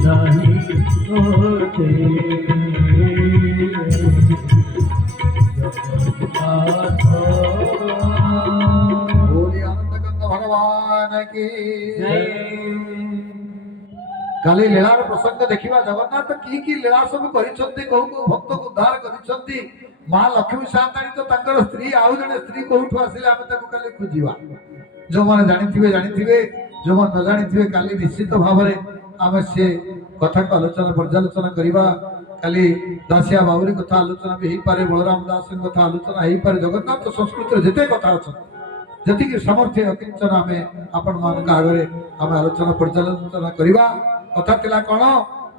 नहीं होते बोलिए आनंद भगवान की काली लीलार प्रसंग देखा जगन्नाथ कि लीला सब कर भक्त को उद्धार कर माँ लक्ष्मी साताणी तो तांकर स्त्री आउ जड़े स्त्री कौटू आसिले आम काली खोजा जो मैंने जानी जानी जो मैंने न जानी काली निश्चित भाव आम से कथा को आलोचना पर्यालोचना करवा काली दासिया बाबुरी कथा आलोचना भी हो पारे बलराम दास कथा आलोचना हो पारे जगन्नाथ संस्कृति जिते कथा अच्छा जी सामर्थ्य किंचन आम आपण मान आगे आम आलोचना पर्यालोचना करवा कथा तिला कौन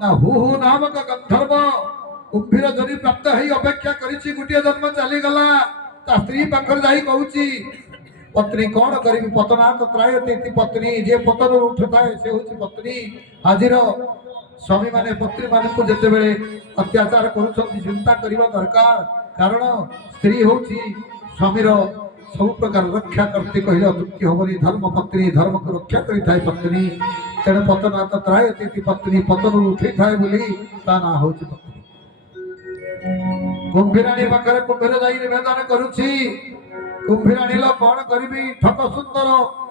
ना हु नामक गंधर्व कुंभीर जनी प्राप्त हो अपेक्षा करिछि गुटिया जन्म चली गला ता स्त्री पाखर जाई कहूची पत्नी कौन करी पतनाथ त्रायते पत्नी जे पतन उठता है से होची पत्नी हाजिर स्वामी माने पत्नी माने को जते बेले अत्याचार करूछंती चिंता करबा दरकार कारण स्त्री होची स्वामीर सब प्रकार रक्षा करते कहले अतुक्ति होबनी धर्म पत्नी धर्म को रक्षा करी थाए पत्नी तेणु पतनाथ त्रायते पत्नी पतन उठे थाए बोली ता ना होची पत्नी कुंभीराणी पाखरे कुंभीर जाई निवेदन करूछि कुंभीराणी लो कौन करी ठक सुंदर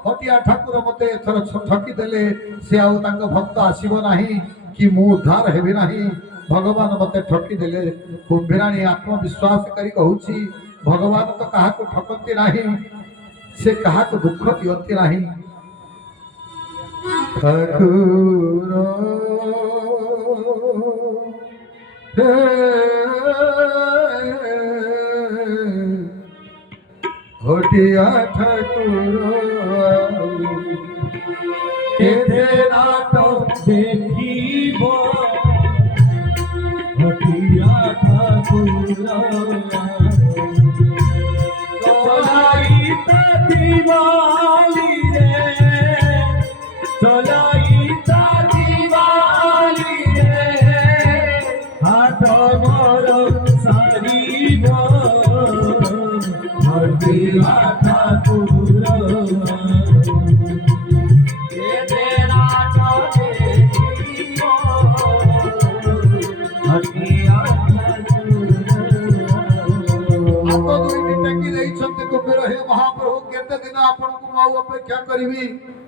हटिया ठाकुर मते एथर ठकी देले से आउ तांको भक्त आसीबो नाही कि मु उद्धार हेबी नाही भगवान मते ठकी देले कुंभीराणी आत्मविश्वास करी कहूछि भगवान तो कहा को ठकती नाही से कहा को दुख दियंती नाही ठाकुर हटिया ठाकुर केथे नाटक देखिब हटिया ठाकुर चलाई दिवाली रे चलाई दिवाली रे हाथ मोर सारीब हटिया ठाकुर महाप्रभु केते दिन आपण को अपेक्षा करिवि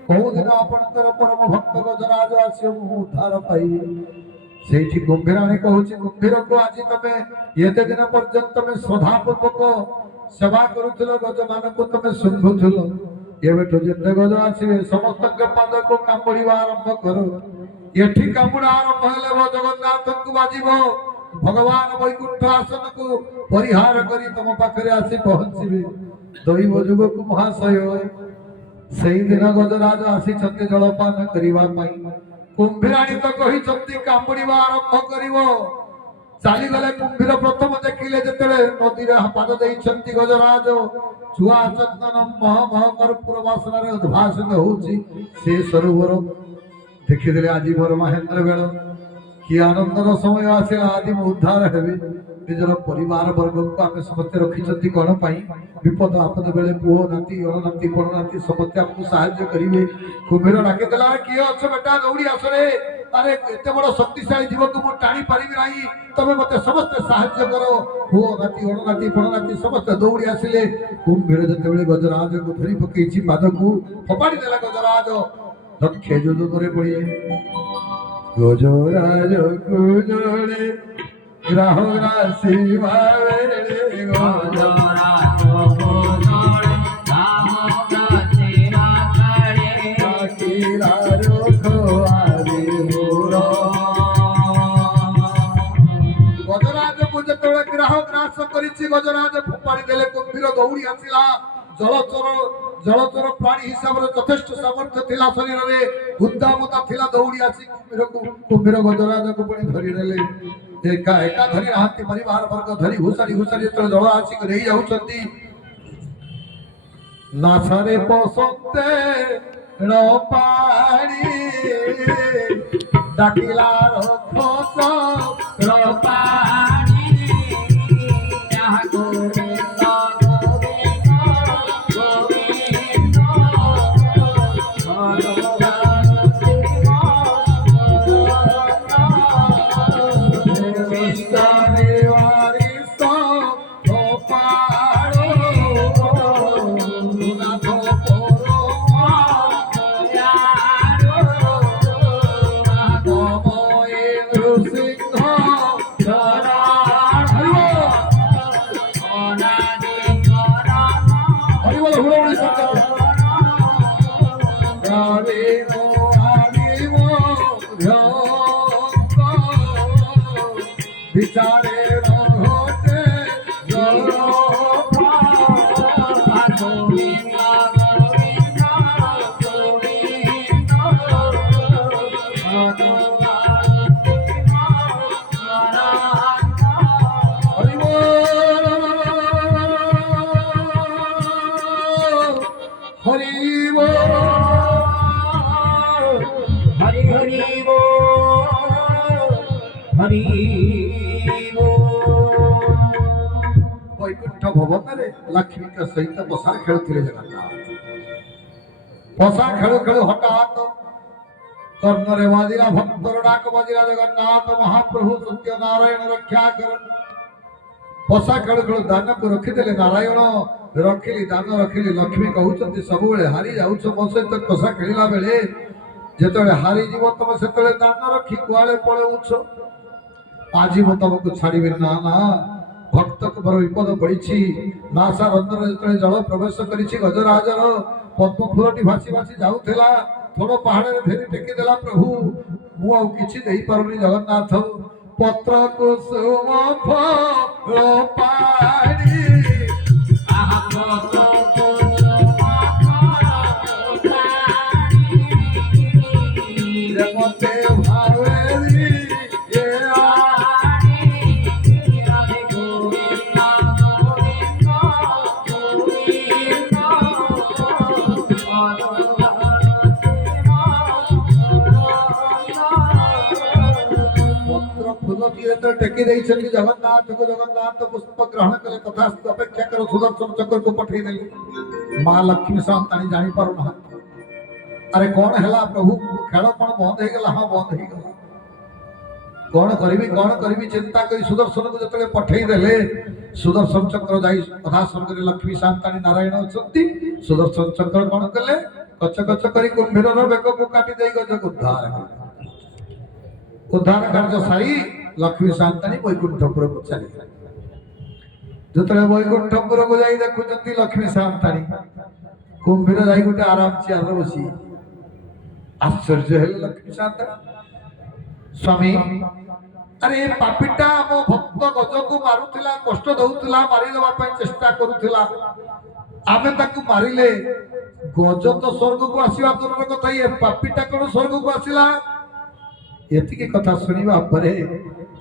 कहू दिन आपणकर परम भक्त गजराज आसी उद्धार पाइबे सेठी कुंभीराणी कहूची कुंभीर को आज तमे एते दिन पर्यंत तमे श्रद्धा पूर्वक सेवा करूथिलो गज मान को तमे सुंघुथिलो एबेठो जेते गज आसीबे समस्त के पाद को कांबड़ीवा आरंभ करो एठी कांबड़ा आरंभ हेले जगन्नाथ को बाजिबो भगवान वैकुंठ आसन को परिहार करी तम पाखरे आसी पहुंचबे दैव जुग को महाशय से दिन गजराज आसी छते जलपान करिवा पाई कुंभीराणी तो कही छती कांबड़ीवा आरंभ करिवो चाली गले कुंभीर प्रथम देखिले जतेले नदी रे पाद देई छती गजराज छुआ चंदन मह मह कर्पूर वासना रे उद्भासित होची से सरोवर देखिदेले आजी मोर महेंद्र बेल कि आनंदर समय आसिला आदि उद्धार हेबे निजर परिवार वर्ग को आम समस्त रखी कौन विपद आपद बेले पुओ नाती अणनाती पणनाती समस्त आपको साहाय्य करेंगे कुंभीर डाकिदेला किए अच्छ बेटा दौड़ी आसरे अरे एत बड़ शक्तिशाली जीव को मुझे टाणी पारि ना तमें मत समस्त साहाय्य करो पुओ नाती अणनाती पणनाती समस्त दौड़ी आसिले कुंभीर जिते गजराज को धरी पकई पाद को फपाड़ी देला गजराज लक्ष्य जोजोरे पड़े गजराज को जोड़े ग्रह राशि भावे गजराज को जोड़े राम राशि भावे अकेला रोखो आरे मोरो गजराज को जतबे ग्रह ग्रास करिछि गजराज फपाड़ी देले कुंभीर दौड़ी आसिला जलचर प्राणी हिसाब रे यथेष्ट सामर्थ्य थिला शरीर रे उद्दामता थिला दौड़ी आसी कुंभीर गजराज को पड़ी धरि नेले एका एका धरि हाथी परिवार वर्ग धरि घुसाड़ी घुसाड़ी तो जल आसी रही जाउछंती नासारे पसंते नो पाड़ी डाकिला रखो रो पानी यहाँ गोरे বিচারে রঘটে গোবিন্দ গোবিন্দ গোবিন্দ হরি হরি হরি হরি হরি বৈকুণ্ঠ ভবନରେ ଲକ୍ଷ୍ମୀଙ୍କ ସହିତ ପଶା ଖେଳୁଥିଲେ ଜଗନ୍ନାଥ। ପଶା ଖେଳୁ ଖେଳୁ ହଠାତ୍ କର୍ଣ୍ଣରେ ବାଜିଲା ଭକ୍ତର ଡାକ ବାଜିଲା ଜଗନ୍ନାଥ ମହାପ୍ରଭୁ ସତ୍ୟନାରାୟଣ ରକ୍ଷା କର। ପଶା ଖେଳୁ ଖେଳୁ ଦାନକୁ ରଖିଦେଲେ ନାରାୟଣ ରଖିଲି ଦାନ ରଖିଲି। ଲକ୍ଷ୍ମୀ କହୁଛନ୍ତି ସବୁବେଳେ ହାରି ଯାଉଛ ମୋ ସହିତ ପଶା ଖେଳିଲା ବେଳେ, ଯେତେବେଳେ ହାରିଯିବ ତମେ ସେତେବେଳେ ଦାନ ରଖି କୁଆଡେ ପଳଉଛ? ଆଜି ମୁଁ ତମକୁ ଛାଡ଼ିବି ନା ନା। ଭକ୍ତକୁ ବଡ଼ ବିପଦ ପଡ଼ିଛି। ନାସା ରନ୍ଧ୍ରରେ ଯେତେବେଳେ ଜଳ ପ୍ରବେଶ କରିଛି ଗଜରାଜର ପଦ୍ମ ଫୁଲଟି ଭାସି ଭାସି ଯାଉଥିଲା, ଥୋଡ଼ ପାହାଡ଼ରେ ଧରି ଟେକି ଦେଲା ପ୍ରଭୁ। ମୁଁ ଆଉ କିଛି ଦେଇପାରୁନି ଜଗନ୍ନାଥ। ପତ୍ର କୁସୁମ ଫଳ ପାଣି ମତେ ଭାବେରି ଏ ଟେକି ଦେଇଛନ୍ତି ଜଗନ୍ନାଥକୁ। ଜଗନ୍ନାଥ ପୁଷ୍ପ ଗ୍ରହଣ କଲେ ତଥାସ୍ତୁ ଅପେକ୍ଷା କର ସୁଦର୍ଶନ ଚକ୍ରକୁ ପଠେଇଦେଲେ। ମା ଲକ୍ଷ୍ମୀ ସନ୍ତାଣୀ ଜାଣିପାରୁନାହାନ୍ତି। ଆରେ କଣ ହେଲା ପ୍ରଭୁ? ଖେଳ କଣ ବନ୍ଦ ହେଇଗଲା? ହଁ ବନ୍ଦ ହେଇଗଲା। କଣ କରିବି ଚିନ୍ତା କରି ସୁଦର୍ଶନକୁ ଯେତେବେଳେ ପଠେଇ ଦେଲେ, ସୁଦର୍ଶନ ଚକ୍ର ଯାଇ ତଥା ସ୍ୱର୍ଗରେ ଲକ୍ଷ୍ମୀ ସନ୍ତାଣୀ ନାରାୟଣ ଅଛନ୍ତି। ସୁଦର୍ଶନ ଚକ୍ର କଣ କଲେ? କଚ କଚ କରି କୁମ୍ଭୀରର ବେକକୁ କାଟି ଦେଇ ଗଜକୁ ଉଦ୍ଧାର କାର୍ଯ୍ୟ ସାରି ଲକ୍ଷ୍ମୀ ସନ୍ତାଣୀ ବୈକୁଣ୍ଠପୁରକୁ ଚାଲିଲେ। ଯେତେବେଳେ ବୈକୁଣ୍ଠପୁରକୁ ଯାଇ ଦେଖୁଛନ୍ତି ଲକ୍ଷ୍ମୀ ସନ୍ତାଣୀ, କୁମ୍ଭୀର ଯାଇ ଗୋଟେ ଆରାମ ଚେୟାରରେ ବସି ଆଶ୍ଚର୍ଯ୍ୟ ହେଲେ ଲକ୍ଷ୍ମୀ ସନ୍ତାଣୀ। ସ୍ୱାମୀ, ଆରେ ଏ ପାପୀଟା ଆମ ଭକ୍ତ ଗଜକୁ ମାରୁଥିଲା, କଷ୍ଟ ଦଉଥିଲା, ମାରିଦେବା ପାଇଁ ଚେଷ୍ଟା କରୁଥିଲା। ଆମେ ତାକୁ ମାରିଲେ ଗଜ ତ ସ୍ୱର୍ଗକୁ ଆସିବା ଦୂରର କଥା, ଏ ପାପୀଟା କଣ ସ୍ୱର୍ଗକୁ ଆସିଲା? ଏତିକି କଥା ଶୁଣିବା ପରେ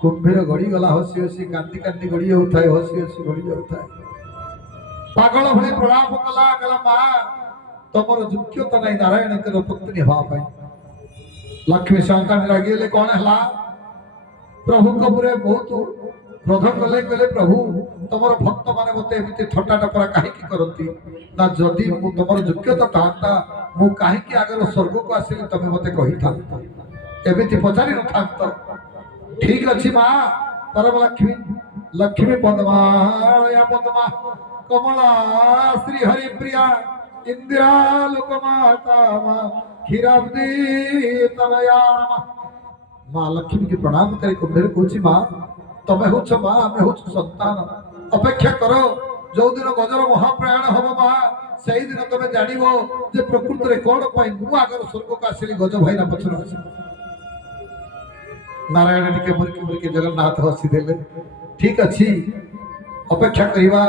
କୁମ୍ଭୀର ଗଡ଼ିଗଲା। ହସି ହସି କାନ୍ଦି କାନ୍ଦି ଗଡ଼ି ଯାଉଥାଏ, ହସି ହସି ଗଡ଼ି ଯାଉଥାଏ। ପାଗଳ ଭଳି ପ୍ରଳାପ କଲା, କହିଲା ମା ତମର ଯୋଗ୍ୟତା ନାହିଁ ନାରାୟଣଙ୍କର ପତ୍ନୀ ହେବା ପାଇଁ। ଲକ୍ଷ୍ମୀ ସନ୍ତାଣୀ ରାଗିଗଲେ, କଣ ହେଲା? ପ୍ରଭୁଙ୍କ ଉପରେ ବହୁତ କ୍ରୋଧ କଲେ। କହିଲେ ପ୍ରଭୁ ତମର ଭକ୍ତ ମାନେ ମତେ ଏମିତି ଥଟ୍ଟା ଟପରା କାହିଁକି କରନ୍ତି? ନା ଯଦି ମୁଁ ତମର ଯୋଗ୍ୟତା ଥାନ୍ତା ମୁଁ କାହିଁକି ଆଗରେ ସ୍ୱର୍ଗକୁ ଆସିଲି ତମେ ମତେ କହିଥାନ୍ତ, ଏମିତି ପଚାରି ନଥାନ୍ତ। ଠିକ ଅଛି ମା। ପରମ ଲକ୍ଷ୍ମୀ ଲକ୍ଷ୍ମୀ ପଦ୍ମା ପଦ୍ମା କମଳା ଶ୍ରୀ ହରିପ୍ରିୟା ଇନ୍ଦିରା ଲୋକମାତା ମା କ୍ଷୀରାବ୍ଦି ତନୟା ମା ଲକ୍ଷ୍ମୀକି ପ୍ରଣାମ କରି କୁମ୍ଭୀର କହୁଛି, ମା ତମେ ହଉଛ ମା, ଆମେ ହଉଛୁ ସନ୍ତାନ। ଅପେକ୍ଷା କର, ଯୋଉଦିନ ଗଜର ମହାପ୍ରୟାଣ ହବ ମା, ସେଇଦିନ ତମେ ଜାଣିବ ଯେ ପ୍ରକୃତରେ କଣ ପାଇଁ ମୁଁ ଆଗର ସ୍ୱର୍ଗକୁ ଆସିଲି, ଗଜ ଭାଇନା ପଛରେ ଆସିଲି। ନାରାୟଣ ଟିକେ ମୁରିକି ମୁରିକି ଜଗନ୍ନାଥ ହସିଦେଲେ। ଠିକ ଅଛି, ଅପେକ୍ଷା କରିବା।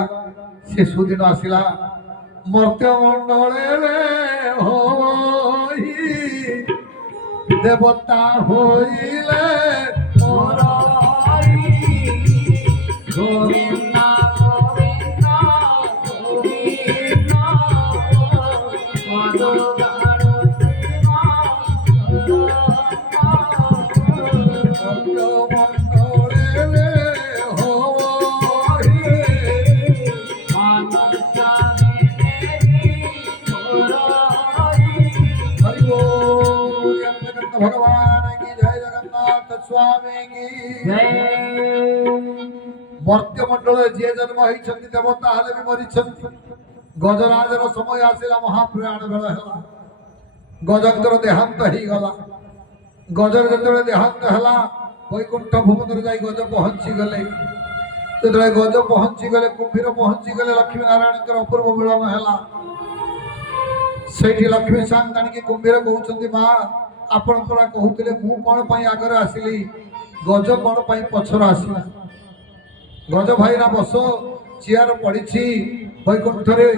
ସେ ସୁଦିନ ଆସିଲା। ମର୍ତ୍ତ୍ୟମଣ୍ଡଳରେ ହୋଇ ଦେବତା ହୋଇଲେ ମୋର গোবিন্দ গোবিন্দ গোবিন্দ भगवान की जय, जगन्नाथ स्वामी की জয় मर्त्यमंडल जे जन्म होइछन्ति देवता हेले भी मरिछन्ति। गजराजर समय आसिला, महाप्रयाण बेल हेला, गजंकर देहांत ही गला। गजर जेतेबेले देहांत हेला, वैकुंठ भुवन जाई गज पहुंची गले। जेतेबेले गज पहुंची गले, कुंभीर पहुंची गले, लक्ष्मी नारायणकर अपूर्व मिलन हेला। सेठी लक्ष्मी शांताणी की कुंभीर कहउछन्ति, मा आपण परा कहउतिले मु कोन पई आगर आसिली, गज कोन पई पछर आसिला? ଗଜ ଭାଇନା ବସ ଚିଆର ପଡ଼ିଛି ବୈକୁଣ୍ଠରେ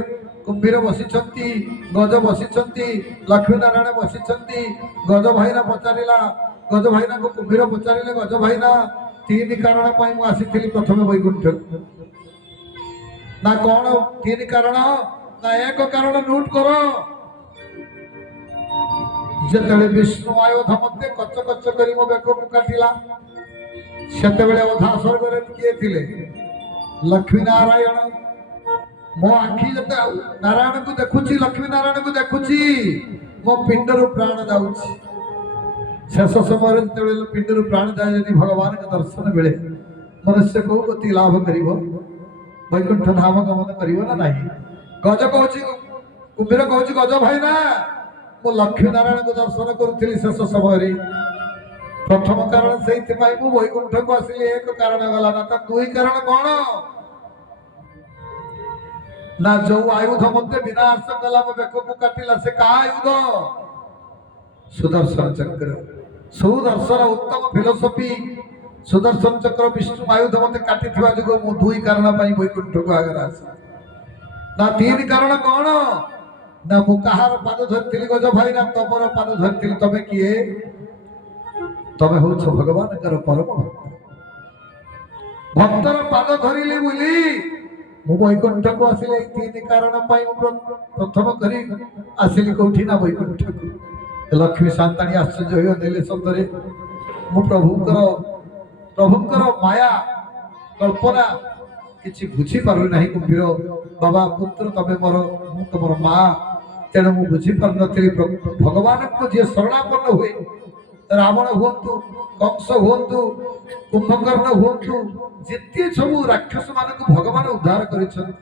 କୁମ୍ଭୀର ବସିଛନ୍ତି ଗଜ ବସିଛନ୍ତି ଲକ୍ଷ୍ମୀ ନାରାୟଣ ବସିଛନ୍ତି ଗଜ ଭାଇନା ପଚାରିଲା ଗଜ ଭାଇନାକୁ କୁମ୍ଭୀର ପଚାରିଲେ ଗଜ ଭାଇନା ତିନି କାରଣ ପାଇଁ ମୁଁ ଆସିଥିଲି ପ୍ରଥମେ ବୈକୁଣ୍ଠକୁ ନା କଣ ତିନି କାରଣ ନା ଏକ କାରଣ ନୋଟ କର ଯେତେବେଳେ ବିଷ୍ଣୁ ଆୟୁଧ ମତେ କଚ କଚ କରି ମୋ ବେକକୁ କାଟିଲା ସେତେବେଳେ ଅଧା ସ୍ୱର୍ଗରେ କିଏ ଥିଲେ ଲକ୍ଷ୍ମୀ ନାରାୟଣ ମୋ ଆଖି ଯେତେ ନାରାୟଣକୁ ଦେଖୁଛି ଲକ୍ଷ୍ମୀ ନାରାୟଣକୁ ଦେଖୁଛି ମୋ ପିଣ୍ଡରୁ ପ୍ରାଣ ଯାଉଛି ଶେଷ ସମୟରେ ଯେତେବେଳେ ପିଣ୍ଡରୁ ପ୍ରାଣ ଯାଏ ଯଦି ଭଗବାନଙ୍କ ଦର୍ଶନ ମିଳେ ମନୁଷ୍ୟ କୋଉ ଗତି ଲାଭ କରିବ ବୈକୁଣ୍ଠ ଧାମ ଗମନ କରିବ ନା ନାହିଁ ଗଜ କହୁଛି କୁମ୍ଭୀର କହୁଛି ଗଜ ଭାଇନା ମୁଁ ଲକ୍ଷ୍ମୀ ନାରାୟଣଙ୍କୁ ଦର୍ଶନ କରୁଥିଲି ଶେଷ ସମୟରେ ପ୍ରଥମ କାରଣ ସେଇଥିପାଇଁ ମୁଁ ବୈକୁଣ୍ଠକୁ ଆସିଲି ଏକ କାରଣ ଗଲା ନା ତା ଦୁଇ କାରଣ କଣ ନା ଯୋଉ ଆୟୁଧ ମତେ ବିନାଶ କଲା ମୋ ବେକକୁ କାଟିଲା ସେ କା ଆୟୁଧ ସୁଦର୍ଶନ ଚକ୍ର ସୁଦର୍ଶନ ଉତ୍ତମ ଫିଲୋସଫି ସୁଦର୍ଶନ ଚକ୍ର ବିଷ୍ଣୁ ଆୟୁଧ ମତେ କାଟିଥିବା ଯୋଗୁଁ ମୁଁ ଦୁଇ କାରଣ ପାଇଁ ବୈକୁଣ୍ଠକୁ ଆଗରେ ଆସି ନା ତିନି କାରଣ କଣ ନା ମୁଁ କାହାର ପାଦ ଧରିଥିଲି ଗଜ ଭାଇନା ତମର ପାଦ ଧରିଥିଲି ତମେ କିଏ ତମେ ହଉଛ ଭଗବାନଙ୍କର ପରମ ଭକ୍ତର ପାଦ ଧରିଲି ବୋଲି ମୁଁ ବୈକୁଣ୍ଠକୁ ଆସିଲି ଏଇ ତିନି କାରଣ ପାଇଁ ମୁଁ ପ୍ରଥମ କରି ଆସିଲି କୋଉଠି ନା ବୈକୁଣ୍ଠକୁ ଲକ୍ଷ୍ମୀ ସାନ୍ତାଣୀ ଆଶ୍ଚର୍ଯ୍ୟ ହୋଇ ନେଲେ ସତରେ ମୁଁ ପ୍ରଭୁଙ୍କର ମାୟା କଳ୍ପନା କିଛି ବୁଝିପାରୁ ନାହିଁ କୁମ୍ଭୀର ବାବା ପୁତ୍ର ତମେ ମୋର ମୁଁ ତମର ମା ତେଣୁ ମୁଁ ବୁଝିପାରୁନଥିଲି ଭଗବାନଙ୍କୁ ଯିଏ ଶରଣାପନ୍ନ ହୁଏ ରାବଣ ହୁଅନ୍ତୁ କଂସ ହୁଅନ୍ତୁ କୁମ୍ଭକର୍ଣ୍ଣ ହୁଅନ୍ତୁ ଯେତେ ସବୁ ରାକ୍ଷସ ମାନଙ୍କୁ ଭଗବାନ ଉଦ୍ଧାର କରିଛନ୍ତି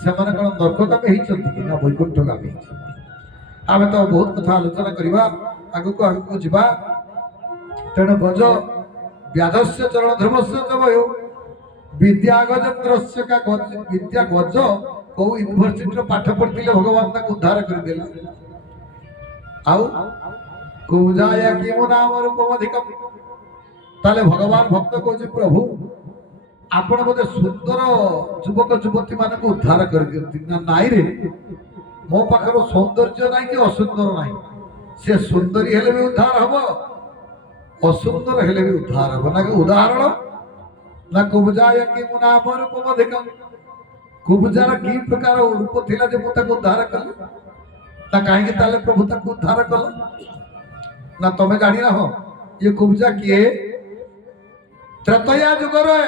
ସେମାନେ କଣ ନର୍କଗାମୀ ହେଇଛନ୍ତି କି ନା ବୈକୁଣ୍ଠଗାମୀ ହେଇଛନ୍ତି ଆମେ ତ ବହୁତ କଥା ଆଲୋଚନା କରିବା ଆଗକୁ ଯିବା ତେଣୁ ଗଜ ବ୍ୟାଧସ୍ୟ ଚରଣ ଧ୍ରୁବସ୍ୟ ଚ ବୟୋ ବିଦ୍ୟା ଗଜେନ୍ଦ୍ରସ୍ୟ କା ଗଜ ବିଦ୍ୟା ଗଜ କୋଉ ୟୁନିଭର୍ସିଟିରେ ପାଠ ପଢିଥିଲେ ଭଗବାନ ତାକୁ ଉଦ୍ଧାର କରିଦେଲେ ଆଉ କୁଜାୟ କି ମୋ ନାମ ରୂପମ ଅଧିକମ ତାହେଲେ ଭଗବାନ ଭକ୍ତ କହୁଛି ପ୍ରଭୁ ଆପଣ ବୋଧେ ସୁନ୍ଦର ଯୁବକ ଯୁବତୀ ମାନଙ୍କୁ ଉଦ୍ଧାର କରିଦିଅନ୍ତି ନା ନାଇଁ ରେ ମୋ ପାଖରେ ସୌନ୍ଦର୍ଯ୍ୟ ନାହିଁ କି ଅସୁନ୍ଦର ନାହିଁ ସେ ସୁନ୍ଦରୀ ହେଲେ ବି ଉଦ୍ଧାର ହବ ଅସୁନ୍ଦର ହେଲେ ବି ଉଦ୍ଧାର ହବ ନା ଉଦାହରଣ ନା କୁବୁଜାୟ କି ମୋ ନାମ ରୂପମ ଅଧିକମ କୁବୁଜାର କି ପ୍ରକାର ରୂପ ଥିଲା ଯେ ମୁଁ ତାକୁ ଉଦ୍ଧାର କଲି ନା କାହିଁକି ତାହେଲେ ପ୍ରଭୁ ତାକୁ ଉଦ୍ଧାର କଲ ନା ତମେ ଜାଣିନାହ ଇଏ କୁବୁଜା କିଏ ତ୍ରେତୟା ଯୁଗରେ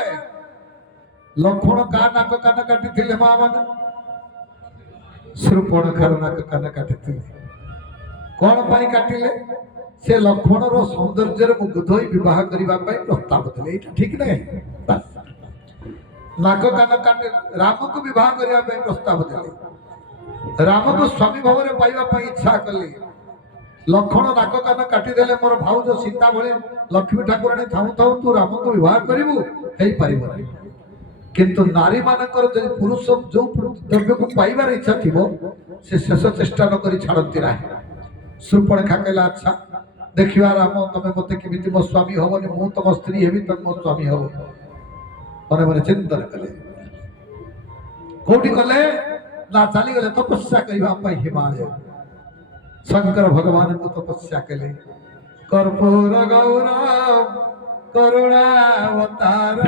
ଲକ୍ଷ୍ମଣ କା ନାକ କାନ କାଟିଥିଲେ ମା ମାନେ ଶୃପଣଖାର ନାକ କାନ କାଟିଥିଲେ କଣ ପାଇଁ କାଟିଲେ ସେ ଲକ୍ଷ୍ମଣର ସୌନ୍ଦର୍ଯ୍ୟରେ ମୁଗ୍ଧ ହୋଇ ବିବାହ କରିବା ପାଇଁ ପ୍ରସ୍ତାବ ଦେଲେ ଏଇଟା ଠିକ ନାହିଁ ନାକ କାନ କାଟି ରାମକୁ ବିବାହ କରିବା ପାଇଁ ପ୍ରସ୍ତାବ ଦେଲେ ରାମକୁ ସ୍ୱାମୀ ଭାବରେ ପାଇବା ପାଇଁ ଇଚ୍ଛା କଲେ ଲକ୍ଷ୍ମଣ ନାକ କାନ କାଟିଦେଲେ ମୋର ଭାଉଜ ସୀତା ଭଳି ଲକ୍ଷ୍ମୀ ଠାକୁରାଣୀ ଥାଉ ଥାଉ ତୁ ରାମକୁ ବିବାହ କରିବୁ ହେଇପାରିବ ନାହିଁ କିନ୍ତୁ ନାରୀ ମାନଙ୍କର ଯଦି ପୁରୁଷ ଯୋଉ ଦ୍ରବ୍ୟକୁ ପାଇବାର ଇଚ୍ଛା ଥିବ ସେ ଶେଷ ଚେଷ୍ଟା ନ କରି ଛାଡ଼ନ୍ତି ନାହିଁ ଶୃପଣଖା କହିଲା ଆଚ୍ଛା ଦେଖିବା ରାମ ତମେ ମତେ କେମିତି ମୋ ସ୍ୱାମୀ ହବନି ମୁଁ ତମ ସ୍ତ୍ରୀ ହେବି ତମେ ମୋ ସ୍ୱାମୀ ହବ ମନେ ମନେ ଚିନ୍ତନ କଲେ କୋଉଠି କଲେ ନା ଚାଲିଗଲେ ତପସ୍ୟା କରିବା ପାଇଁ ହିମାଳୟ ଶଙ୍କର ଭଗବାନଙ୍କୁ ତପସ୍ୟା କଲେ କର୍ପୂର ଗୌର କରୁଣାବତାର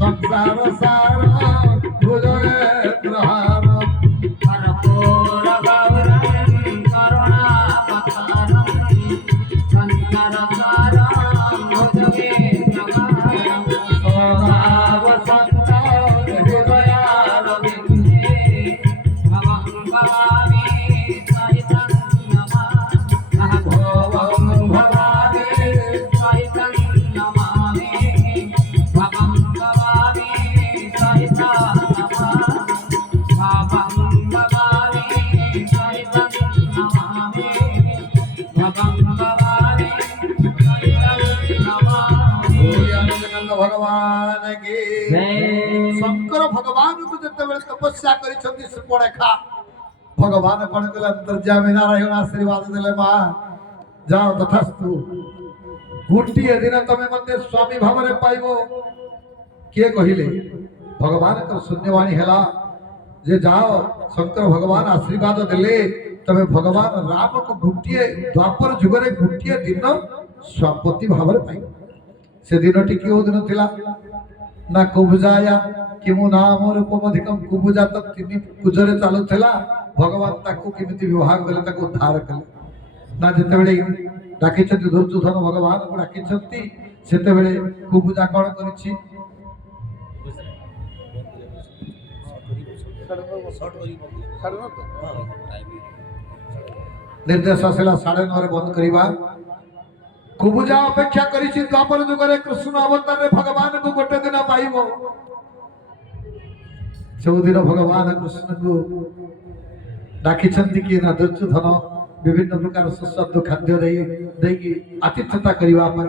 ସଂସାର ସାର ଭୁଜଗେନ୍ଦ୍ରହାର কর্পূর গৌরম করুণাবতারম সংসারসারম ভুজগেন্দ্রহারম সদাবসন্ত হৃদয়ারবিন্দে ভবং ভবামি সহিতং নমামি ভবং ভবামি সহিতং নমামি ভবং ভবামি সহিতং নমামি ভবং ভবামি সহিতং নমামি ভবং ভবামি সহিতং নমামি भगवान की जय। शंकर भगवान को जितेबाला तपस्या करिसंती सुपर्णखा भगवान कौन कले अंतर्यामी नारायण आशीर्वाद देले मा जाओ तथास्तु गोटिए दिन तमे मते स्वामी भावरे पाइबो किए कहले भगवान का शून्यवाणी है जे जाओ शंकर भगवान आशीर्वाद देले तबे भगवान राम को गोटे द्वापर जुगरे गोटे दिन स्वापति भाव पाई से दिन टी क्यों दिन थिला ना कुबुजाया कि मु नाम रूपम अधिकम कुबुजा तो तीन कुजरे चलुला भगवान ताकू केमिति विवाह कले ताकू उद्धार कले ना जिते बेले डाकी दुर्योधन भगवान को डाकी सेते बेले कुबुजा कौन करिछि निर्देश आसला 9:30 बंद करवा कुबुजा अपेक्षा करिछि द्वापर जुगरे कृष्ण अवतार रे भगवान को गोटे दिन पाइबो जो दिन भगवान कृष्ण को डाकी कि ना दुर्योधन विभिन्न प्रकार सुस्वादु खाद्य देकी आतिथ्यता करबा पर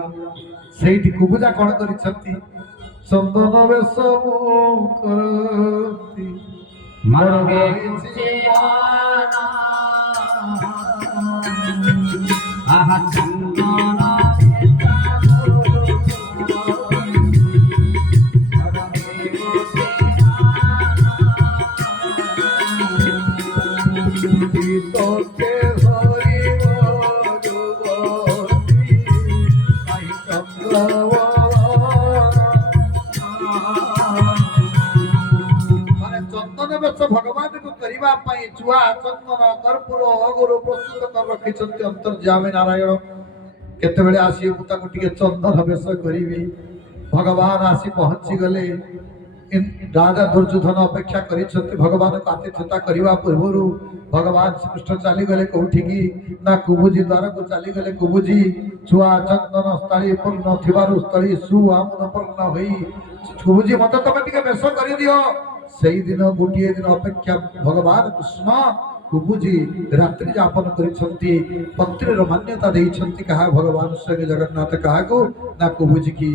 सेठी कुबुजा कोन करिसंती चंदन वेश करती मरगे जीवाना आहा चंदन भगवान को करबा पई जुआ चंदन कर्पूर अगुर प्रस्तुत कर रखिछंती अंतर्यामी नारायण केते बेले आसी मुता को टिके चंदन बेश करिवि भगवान आसी पहुंची गले राजा दुर्योधन अपेक्षा करिछंती भगवान को आतिथ्यता करबा पूर्वरु भगवान श्री कृष्ण चली गले कोठी की ना कुबुजी द्वार को चली गले कुबुजी जुआ चंदन स्थली पूर्ण थिबारु स्थली सुआमन पूर्ण होई कुबुजी मत तमे टिके बेश करि दियो सही दिन गोटे दिन अपेक्षा भगवान कृष्ण कुबुजी रात्रि यापन करिसंती पत्रीर मान्यता देइसंती कहा भगवान स्वयं जगन्नाथ कहा को ना कुबुजी की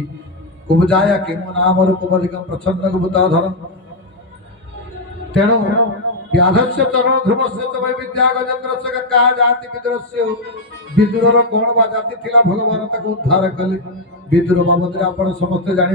कुबुजाया कि नाम रूप बलिकम प्रचंड गुप्ताधर तेणु व्याधस्य चरण ध्रुवस्य च वै विद्या गजेन्द्रस्य कहा जाति विदुरस्य विदुरर कोण बा जाति थिला भगवान ताको उद्धार कले विदुर बाबदरे आपण समस्त जानि